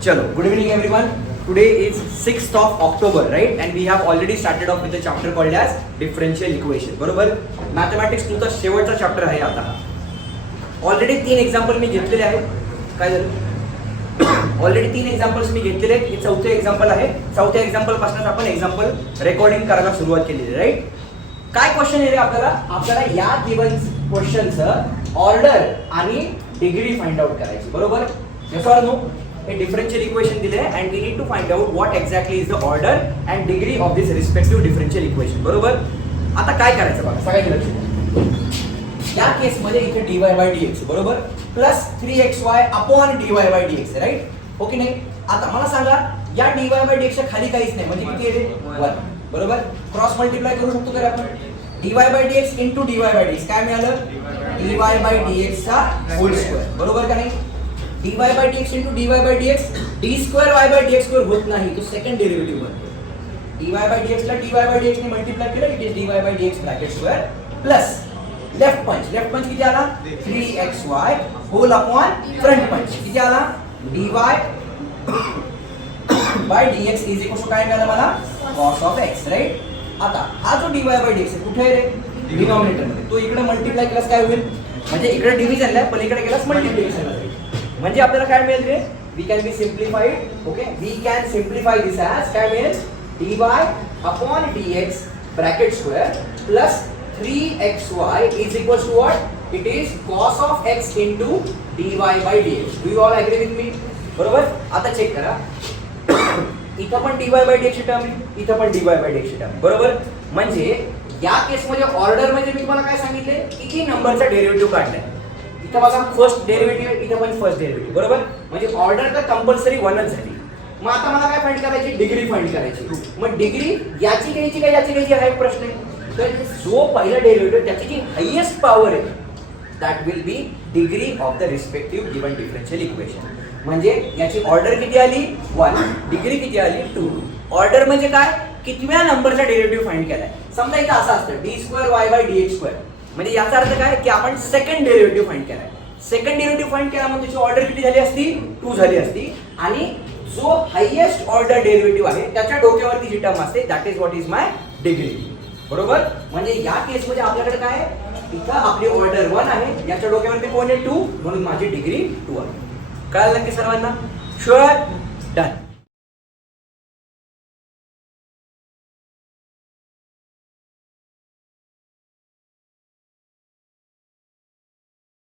Chalo, good evening everyone. Today is 6th of October, right? And we have already started off with the chapter called as differential equation. बरोबर? Mathematics 2 चा शेवटचा chapter आहे आता. Already 3 example मी घेतलेले आहेत. काय झालं? ऑलरेडी 3 एक्झाम्पल्स मी घेतलेले आहेत. हे चौथे एक्झाम्पल आहे. चौथ्या एक्झाम्पल पासून आपण एक्झाम्पल रेकॉर्डिंग करायला सुरुवात केलेली आहे, राईट? काय क्वेश्चन आहे रे आपल्याला या गिवन क्वेश्चनचं ऑर्डर आणि डिग्री फाइंड आउट करायची. बरोबर? yes or no? A differential equation दिले and we need to find out what exactly is the order and degree of this respective differential equation. बरोबर? आता काय करायचं बघा, सगळ्यांनी लक्ष द्या. या केस मध्ये इथे dy by dx बरोबर plus 3xy upon dy by dx, right? हो की नाही? आता मला सांगा या dy by dx च्या खाली काहीच नाही, म्हणजे किती आहे? 1. बरोबर? क्रॉस मल्टिप्लाय करू शकतो का आपण? dy by dx into dy by dx काय मिळालं? dy by dx चा होल स्क्वेअर. बरोबर का नाही? dy by dx into dy by dx d square y by dx square होत नाही, तो सेकंड डेरिव्हेटिव्ह बनतो. dy by dx ला dy by dx ने मल्टिप्लाय केलं, it is dy by dx bracket square plus left पंच किती आला? 3xy होल अपॉन फ्रंट पंच किती आला? dy by dx is equal to काय मिळालं मला? cos of x, right? आता हा जो dy by dx आहे कुठे आहे रे? डिनॉमिनेटर मध्ये. तो इकडे मल्टिप्लाय केलास काय होईल? म्हणजे इकडे डिव्हिजनला पण इकडे केलास मल्टिप्लिकेशनला जाईल. म्हणजे आपल्याला काय मिळेल रे? We can be simplified. Okay, we can simplify this as काय मिळेल? dy upon dx bracket square plus 3xy is equal to what? It is cos of x into dy by dx. Do you all agree with me? बरोबर? आता check करा. इथं पण dy by dx ची term आहे, इथं पण dy by dx ची टर्म. बरोबर? म्हणजे या केस मध्ये ऑर्डर म्हणजे मी तुम्हाला काय सांगितले? किती नंबरचा डेरिव्हेटिव्ह काढलाय. इथं बघा फर्स्ट डेरिव्हेटिव्ह, इथं पण फर्स्ट डेरिव्हेटिव्ह. बरोबर? म्हणजे ऑर्डर तर कंपल्सरी 1च झाली. मग आता मला काय फाइंड करायची? डिग्री फाइंड करायची. मग डिग्री याची घ्यायची का याची घ्यायची हा एक प्रश्न आहे. तर जो पहिला डेरिव्हेटिव्ह त्याची जी हायेस्ट पॉवर आहे that will be degree of the respective given differential equation. म्हणजे याची ऑर्डर किती आली? 1. डिग्री किती आली? 2. ऑर्डर म्हणजे काय? कितव्या नंबरचा डेरिव्हेटिव्ह फाइंड केलाय. समजा इथं असं असतं d2y by dx स्क्वेअर, म्हणजे याचा अर्थ काय की आपण सेकंड डेरिव्हेटिव्ह फाइंड केलाय. सेकंड डेरिव्हेटिव्ह फाइंड केला म्हणजे त्याची ऑर्डर किती झाली असती? 2 झाली असती. आणि जो हायेस्ट ऑर्डर डेरिव्हेटिव्ह आहे त्याच्या डोक्यावरती जी टर्म असते that is what is my degree. बरोबर? म्हणजे या केस मध्ये आपल्याकडे काय आहे? इथं आपली ऑर्डर 1 आहे, याच्या डोक्यावरती कोण आहे? 2, म्हणून माझी डिग्री 2 आहे. कळालं की सर्वांना? शुअर? डन.